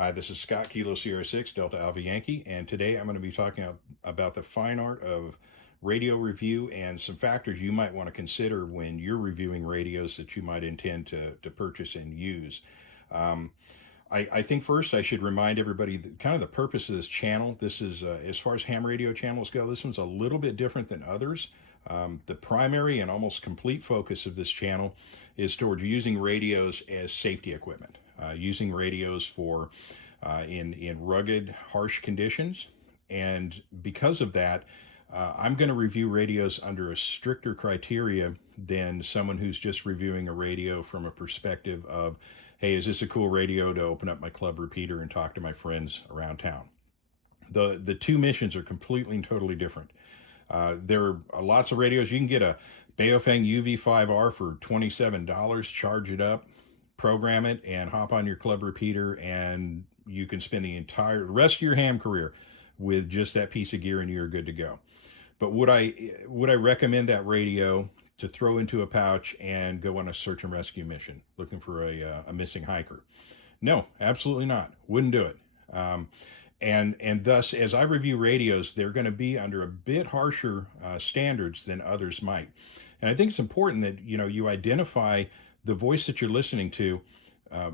Hi, this is Scott, Kilo Sierra 6, Delta Alpha Yankee, and today I'm going to be talking about the fine art of radio review and some factors you might want to consider when you're reviewing radios that you might intend to purchase and use. Um, I think first I should remind everybody that kind of the purpose of this channel. This is, as far as ham radio channels go, this one's a little bit different than others. The primary and almost complete focus of this channel is towards using radios as safety equipment, using radios for in rugged, harsh conditions. And because of that, I'm going to review radios under a stricter criteria than someone who's just reviewing a radio from a perspective of, hey, is this a cool radio to open up my club repeater and talk to my friends around town? The two missions are completely and totally different. There are lots of radios. You can get a Baofeng UV5R for $27, charge it up, program it, and hop on your club repeater, and you can spend the rest of your ham career with just that piece of gear, and you're good to go. But would I recommend that radio to throw into a pouch and go on a search and rescue mission looking for a missing hiker? No, absolutely not. Wouldn't do it. And thus, as I review radios, they're going to be under a bit harsher standards than others might. And I think it's important that you identify the voice that you're listening to.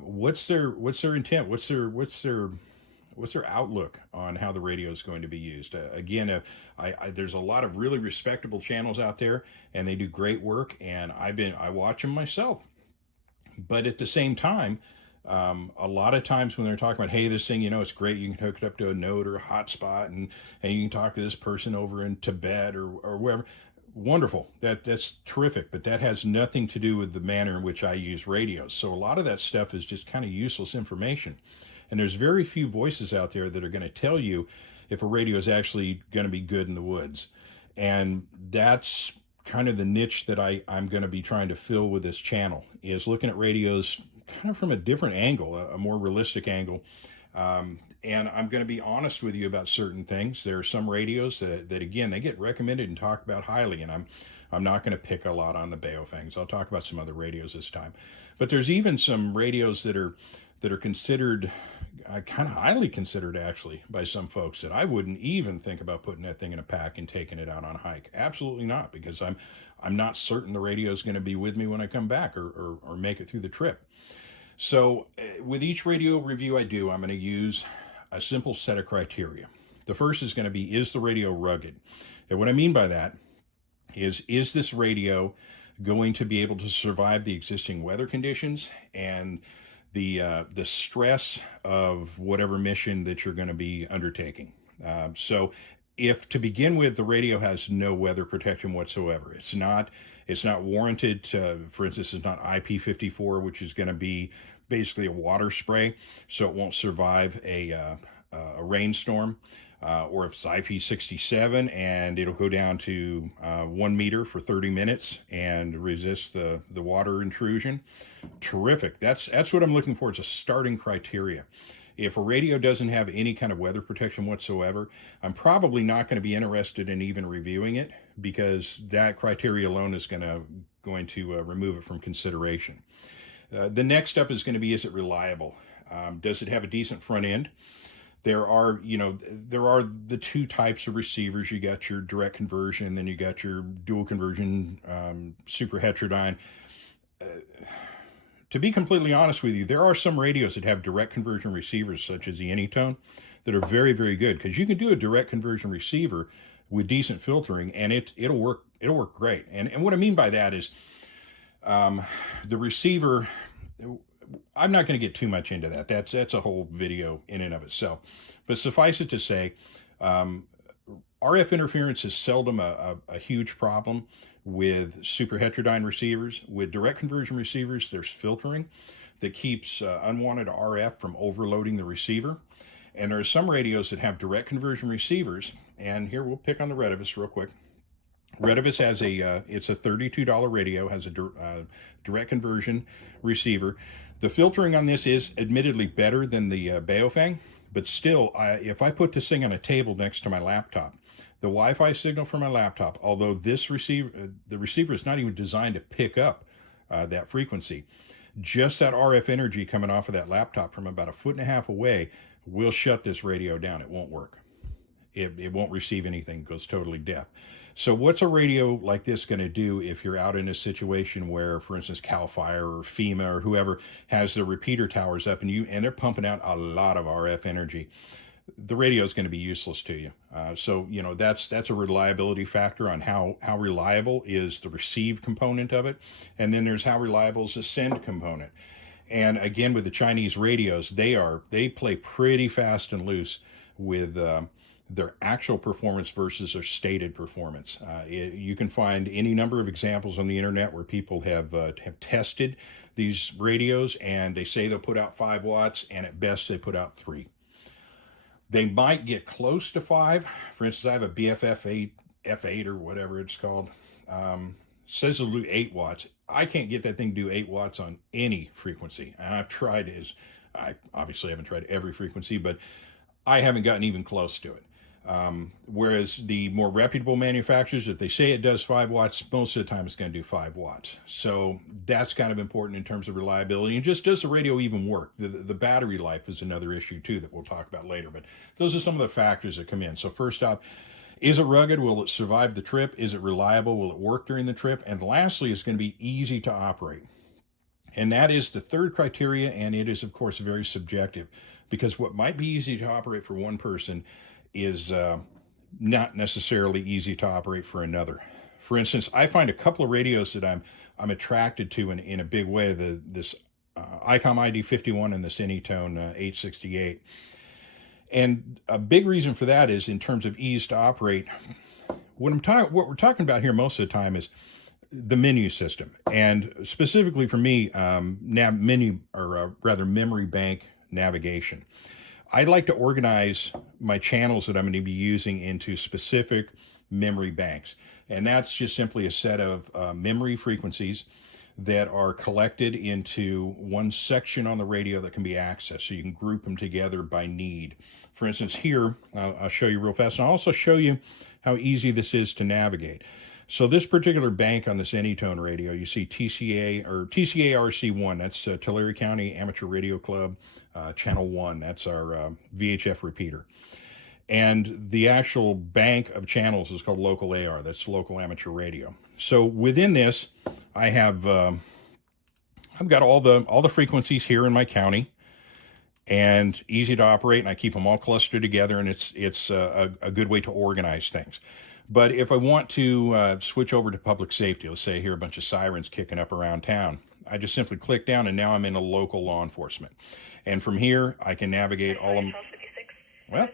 What's their intent? What's their outlook on how the radio is going to be used? There's a lot of really respectable channels out there, and they do great work. And I watch them myself. But at the same time, a lot of times when they're talking about, hey, this thing, it's great, you can hook it up to a node or a hotspot, and you can talk to this person over in Tibet or wherever. Wonderful. That's terrific, but that has nothing to do with the manner in which I use radios. So a lot of that stuff is just kind of useless information. And there's very few voices out there that are going to tell you if a radio is actually going to be good in the woods. And that's kind of the niche that I'm going to be trying to fill with this channel, is looking at radios kind of from a different angle, a more realistic angle. And I'm going to be honest with you about certain things. There are some radios that again, they get recommended and talked about highly, and I'm not going to pick a lot on the Baofengs. I'll talk about some other radios this time. But there's even some radios that are considered, kind of highly considered actually by some folks, that I wouldn't even think about putting that thing in a pack and taking it out on a hike. Absolutely not, because I'm not certain the radio is going to be with me when I come back or make it through the trip. So with each radio review I do, I'm going to use a simple set of criteria. The first is going to be, is the radio rugged? And what I mean by that is this radio going to be able to survive the existing weather conditions and the stress of whatever mission that you're going to be undertaking? So if to begin with the radio has no weather protection whatsoever, it's not warranted. For instance, it's not IP54, which is going to be basically a water spray, so it won't survive a rainstorm. Or if it's IP67 and it'll go down to 1 meter for 30 minutes and resist the water intrusion. Terrific. That's what I'm looking for. It's a starting criteria. If a radio doesn't have any kind of weather protection whatsoever, I'm probably not going to be interested in even reviewing it, because that criteria alone is going to remove it from consideration. The next step is going to be, is it reliable? Does it have a decent front end? There are the two types of receivers. You got your direct conversion, then you got your dual conversion, super heterodyne. To be completely honest with you, there are some radios that have direct conversion receivers, such as the Anytone, that are very, very good, because you can do a direct conversion receiver with decent filtering, and it'll work great. And what I mean by that is, the receiver, I'm not going to get too much into that. That's a whole video in and of itself. But suffice it to say, RF interference is seldom a huge problem with super heterodyne receivers. With direct conversion receivers, there's filtering that keeps unwanted RF from overloading the receiver. And there are some radios that have direct conversion receivers. And here, we'll pick on the Retevis real quick. Retevis has it's a $32 radio, has a direct conversion receiver. The filtering on this is admittedly better than the Baofeng, but still, if I put this thing on a table next to my laptop, the Wi-Fi signal from my laptop, although the receiver is not even designed to pick up that frequency, just that RF energy coming off of that laptop from about 1.5 feet away will shut this radio down. It won't work. It won't receive anything, goes totally deaf. So what's a radio like this going to do if you're out in a situation where, for instance, CAL FIRE or FEMA or whoever has their repeater towers up and they're pumping out a lot of RF energy? The radio is going to be useless to you. So that's a reliability factor on how reliable is the receive component of it, and then there's how reliable is the send component. And again, with the Chinese radios, they play pretty fast and loose with their actual performance versus their stated performance. You can find any number of examples on the internet where people have tested these radios, and they say they'll put out 5 watts, and at best they put out 3. They might get close to 5. For instance, I have a BFF8 F8 or whatever it's called. Says it'll do 8 watts. I can't get that thing to do 8 watts on any frequency. And I've tried I obviously haven't tried every frequency, but I haven't gotten even close to it. Whereas the more reputable manufacturers, if they say it does 5 watts, most of the time it's going to do 5 watts. So that's kind of important in terms of reliability. And just does the radio even work? The battery life is another issue too that we'll talk about later. But those are some of the factors that come in. So first off, is it rugged? Will it survive the trip? Is it reliable? Will it work during the trip? And lastly, it's going to be easy to operate. And that is the third criteria, and it is, of course, very subjective, because what might be easy to operate for one person is not necessarily easy to operate for another. For instance, I find a couple of radios that I'm attracted to in a big way, this ICOM ID51 and this Anytone 868. And a big reason for that is in terms of ease to operate. What we're talking about here most of the time is the menu system, and specifically for me, memory bank navigation. I'd like to organize my channels that I'm going to be using into specific memory banks, and that's just simply a set of memory frequencies that are collected into one section on the radio that can be accessed, so you can group them together by need. For instance, here, I'll show you real fast, and I'll also show you how easy this is to navigate. So this particular bank on this Anytone radio, you see TCA RC1, that's Tulare County Amateur Radio Club, Channel 1, that's our VHF repeater. And the actual bank of channels is called Local AR, that's Local Amateur Radio. So within this, I've got all the frequencies here in my county, and easy to operate, and I keep them all clustered together, and it's a good way to organize things. But if I want to switch over to public safety, let's say I hear a bunch of sirens kicking up around town, I just simply click down, and now I'm in a local law enforcement. And from here, I can navigate all of them. Well,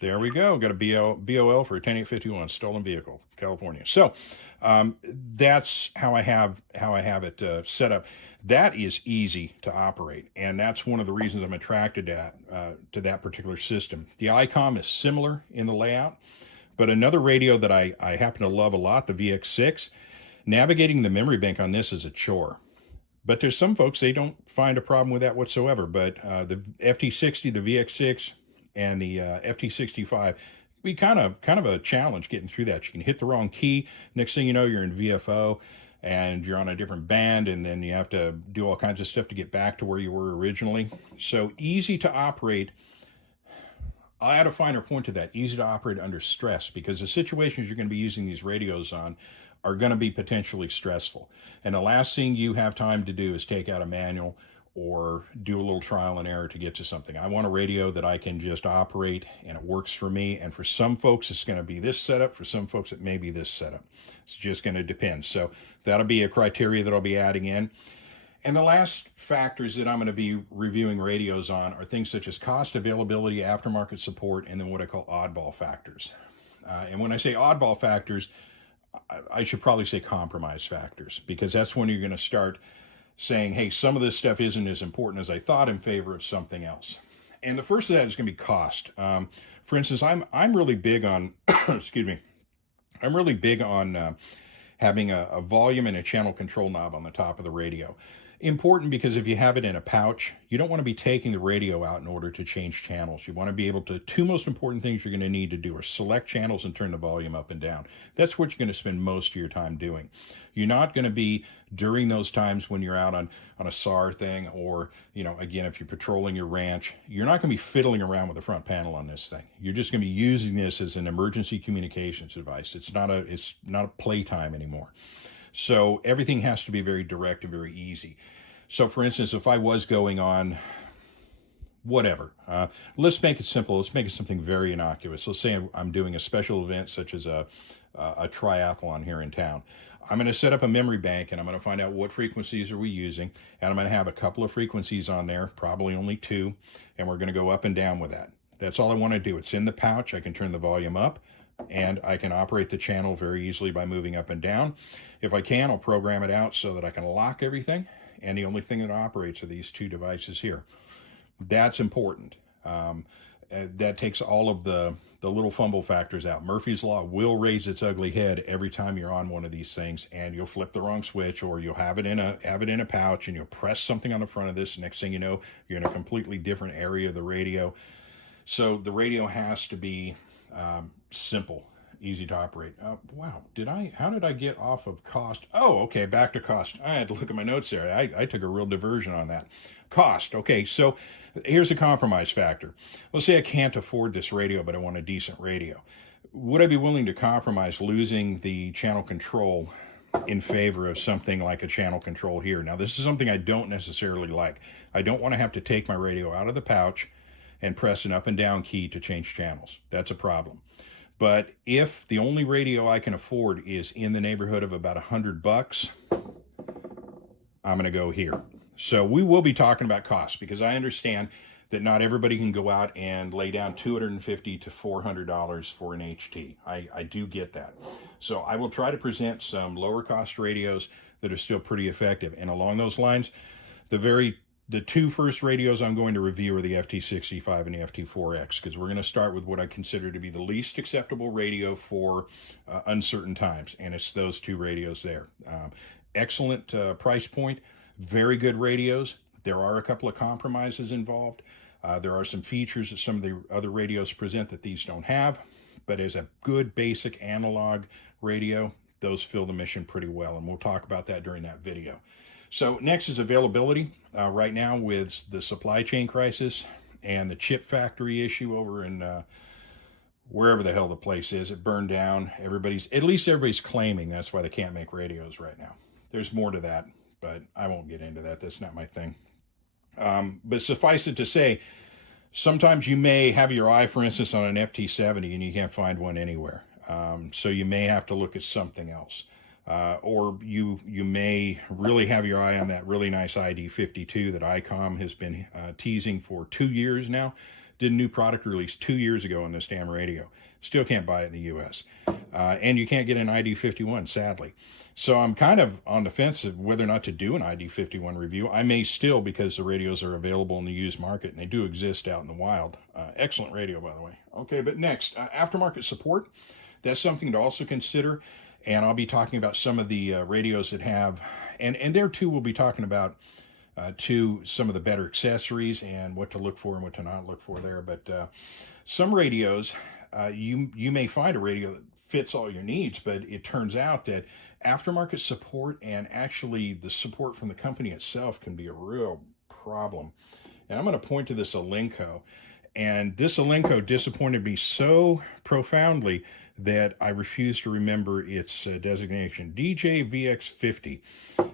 there we go. Got a BOL for a 10851 stolen vehicle, California. So that's how I have it set up. That is easy to operate, and that's one of the reasons I'm attracted to that particular system. The ICOM is similar in the layout, but another radio that I happen to love a lot, the VX6, navigating the memory bank on this is a chore. But there's some folks, they don't find a problem with that whatsoever. But the FT60, the VX6, and the FT65 be kind of a challenge getting through that. You can hit the wrong key. Next thing you know, you're in VFO, and you're on a different band, and then you have to do all kinds of stuff to get back to where you were originally. So easy to operate. I'll add a finer point to that. Easy to operate under stress, because the situations you're going to be using these radios on are going to be potentially stressful. And the last thing you have time to do is take out a manual or do a little trial and error to get to something. I want a radio that I can just operate and it works for me. And for some folks, it's going to be this setup. For some folks, it may be this setup. It's just going to depend. So that'll be a criteria that I'll be adding in. And the last factors that I'm going to be reviewing radios on are things such as cost, availability, aftermarket support, and then what I call oddball factors. And when I say oddball factors, I should probably say compromise factors, because that's when you're going to start saying, hey, some of this stuff isn't as important as I thought in favor of something else. And the first of that is going to be cost. For instance, I'm really big on, excuse me, I'm really big on having a volume and a channel control knob on the top of the radio. Important because if you have it in a pouch, you don't want to be taking the radio out in order to change channels. You want to be able to, two most important things you're going to need to do are select channels and turn the volume up and down. That's what you're going to spend most of your time doing. You're not going to be during those times when you're out on a SAR thing, or, again, if you're patrolling your ranch, you're not going to be fiddling around with the front panel on this thing. You're just going to be using this as an emergency communications device. It's not a playtime anymore. So everything has to be very direct and very easy. So for instance, if I was going on whatever, let's make it simple. Let's make it something very innocuous. Let's say I'm doing a special event such as a triathlon here in town. I'm going to set up a memory bank, and I'm going to find out what frequencies are we using, and I'm going to have a couple of frequencies on there, probably only two, and we're going to go up and down with that. That's all I want to do. It's in the pouch. I can turn the volume up, and I can operate the channel very easily by moving up and down. If I can, I'll program it out so that I can lock everything, and the only thing that operates are these two devices here. That's important. That takes all of the little fumble factors out. Murphy's Law will raise its ugly head every time you're on one of these things, and you'll flip the wrong switch, or you'll have it in a pouch, and you'll press something on the front of this. Next thing you know, you're in a completely different area of the radio. So the radio has to be simple, easy to operate. Wow, how did I get off of cost? Oh, okay, back to cost. I had to look at my notes there. I took a real diversion on that. Cost. Okay, so here's a compromise factor. Let's say I can't afford this radio, but I want a decent radio. Would I be willing to compromise losing the channel control in favor of something like a channel control here? Now, this is something I don't necessarily like. I don't want to have to take my radio out of the pouch and press an up and down key to change channels. That's a problem. But if the only radio I can afford is in the neighborhood of about $100, I'm going to go here. So we will be talking about cost, because I understand that not everybody can go out and lay down $250 to $400 for an HT. I do get that. So I will try to present some lower cost radios that are still pretty effective. And along those lines, the two first radios I'm going to review are the FT65 and the FT4X, because we're going to start with what I consider to be the least acceptable radio for uncertain times, and it's those two radios there. Excellent price point, very good radios. There are a couple of compromises involved. There are some features that some of the other radios present that these don't have, but as a good basic analog radio, those fill the mission pretty well, and we'll talk about that during that video. So next is availability. Right now, with the supply chain crisis and the chip factory issue over in wherever the hell the place is, it burned down. At least everybody's claiming that's why they can't make radios right now. There's more to that, but I won't get into that. That's not my thing. But suffice it to say, sometimes you may have your eye, for instance, on an FT70 and you can't find one anywhere. So you may have to look at something else. Or you may really have your eye on that really nice ID52 that ICOM has been teasing for 2 years now. Did a new product release 2 years ago on this damn radio. Still can't buy it in the US. And you can't get an ID51, sadly. So I'm kind of on the fence of whether or not to do an ID51 review. I may still, because the radios are available in the used market, and they do exist out in the wild. Excellent radio, by the way. Okay, but next, aftermarket support. That's something to also consider. And I'll be talking about some of the radios that have, and there too we'll be talking about some of the better accessories and what to look for and what to not look for there. But some radios, you may find a radio that fits all your needs, but it turns out that aftermarket support and actually the support from the company itself can be a real problem. And I'm going to point to this Alinco. And this Alinco disappointed me so profoundly that I refuse to remember its designation. DJVX50.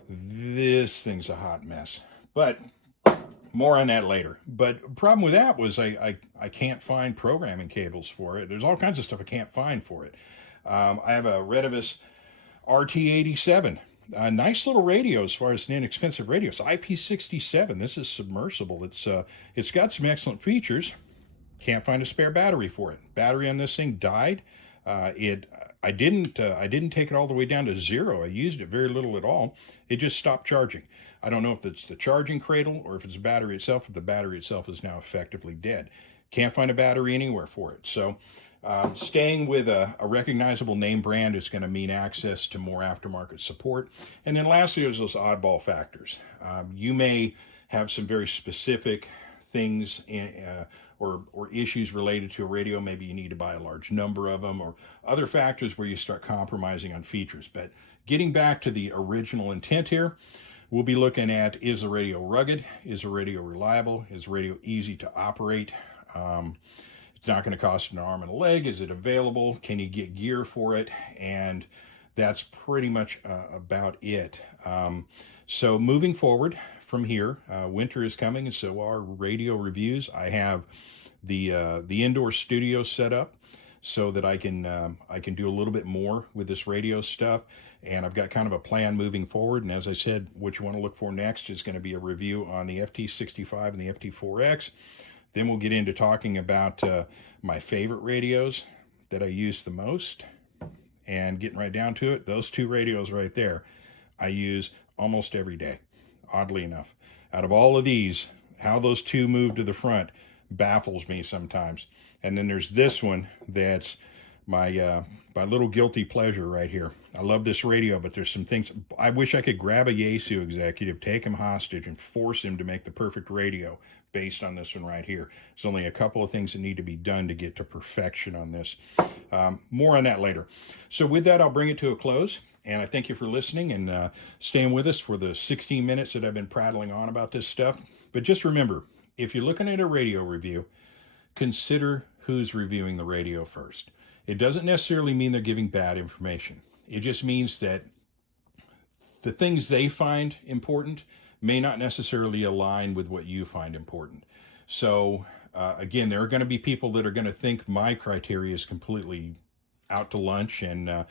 This thing's a hot mess. But more on that later. But the problem with that was I can't find programming cables for it. There's all kinds of stuff I can't find for it. I have a Retevis RT87. A nice little radio as far as an inexpensive radio. It's IP67. This is submersible. It's got some excellent features. Can't find a spare battery for it. Battery on this thing died. I didn't take it all the way down to zero. I used it very little at all. It just stopped charging. I don't know if it's the charging cradle or if it's the battery itself. But the battery itself is now effectively dead. Can't find a battery anywhere for it. So Staying with a recognizable name brand is going to mean access to more aftermarket support. And then lastly, there's those oddball factors. You may have some very specific things or issues related to a radio. Maybe you need to buy a large number of them, or other factors where you start compromising on features. But getting back to the original intent here, we'll be looking at, is the radio rugged? Is the radio reliable? Is the radio easy to operate? It's not going to cost an arm and a leg. Is it available? Can you get gear for it? And that's pretty much about it. So moving forward from here, winter is coming, and so are radio reviews. I have the indoor studio set up so that I can do a little bit more with this radio stuff. And I've got kind of a plan moving forward. And as I said, what you want to look for next is going to be a review on the FT65 and the FT4X. Then we'll get into talking about my favorite radios that I use the most, and getting right down to it, those two radios right there, I use almost every day, oddly enough. Out of all of these, how those two move to the front baffles me sometimes. And then there's this one that's my little guilty pleasure right here. I love this radio, but there's some things. I wish I could grab a Yaesu executive, take him hostage, and force him to make the perfect radio based on this one right here. There's only a couple of things that need to be done to get to perfection on this. More on that later. So with that, I'll bring it to a close. And I thank you for listening and staying with us for the 16 minutes that I've been prattling on about this stuff. But just remember, if you're looking at a radio review, consider who's reviewing the radio first. It doesn't necessarily mean they're giving bad information. It just means that the things they find important may not necessarily align with what you find important. So again, there are going to be people that are going to think my criteria is completely out to lunch and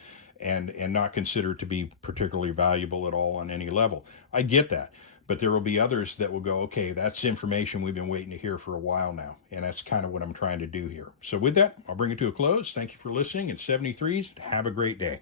not considered to be particularly valuable at all on any level. I get that. But there will be others that will go, okay, that's information we've been waiting to hear for a while now. And that's kind of what I'm trying to do here. So with that, I'll bring it to a close. Thank you for listening. It's 73s. Have a great day.